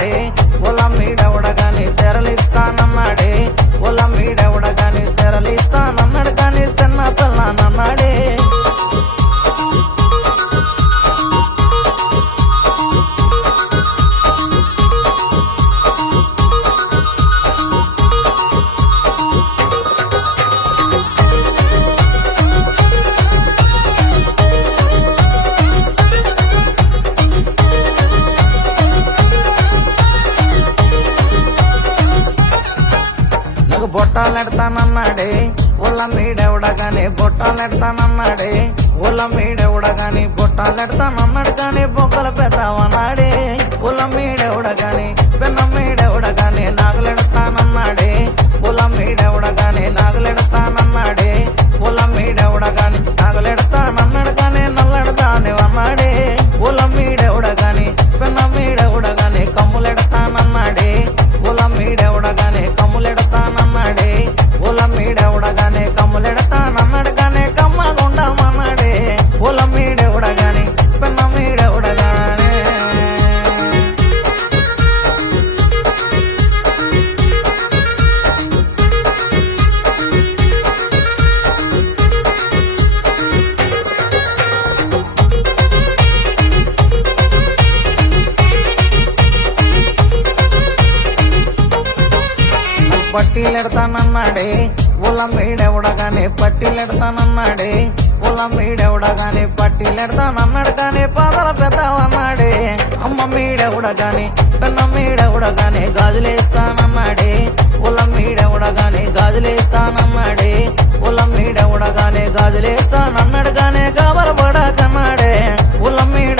ఇస్తానన్నాడే పొలం మీడెవడగాని సెరలిస్తానన్నాడే పొలం మీడెవడగాని సెరలిస్తానన్నాడు కానీ చిన్న పిల్లనన్నాడే నాకు బొట్టాలెడతానన్నాడే పొలం మీడెవడగాని బొట్టాలెడతానన్నాడే పొలం మీడెవడగాని బొట్టాలెడతానన్నాడు కానీ బొక్కలు పెద్దవన్నాడే పొలం మీడెవడగాని పెన్నం మీడెవడగాని నాగులెడతానన్నాడే పొలం మీడెవడగాని నాగులెడతానన్నాడే పొలం మీడెవడగాని నాగులెడతానన్నాడు కానీ నల్లెడతాని అన్నాడే పొలం మీడెవడగాని పెన్నం మీడెవడగాని కమ్ములెడతానన్నాడే పొలం మీడెవడగాని కమ్ములెడతానన్నాడే పొలం మీడెవడగానే కమ్ములెడతానన్నాడు కానీ కమ్మగుండమన్నాడే పొలం మీడెవడగాని పెన్న మీడెవడగానే పట్టీలెడతానన్నాడే పొలం మీడెవడగానే పట్టీలెడతానన్నాడే పొలం మీడెవడగానే పట్టీలెడతానన్నాడు కానీ పాదల పెద్దవన్నాడే అమ్మ మీడెవడగాని పెన్న మీడెవడగానే గాజులేస్తానన్నాడే పొలం మీడెవడగానే గాజులేస్తానన్నాడే పొలం మీడెవడగానే గాజులేస్తానన్నాడు కానీ గాబరపడకన్నాడే పొలం మీడ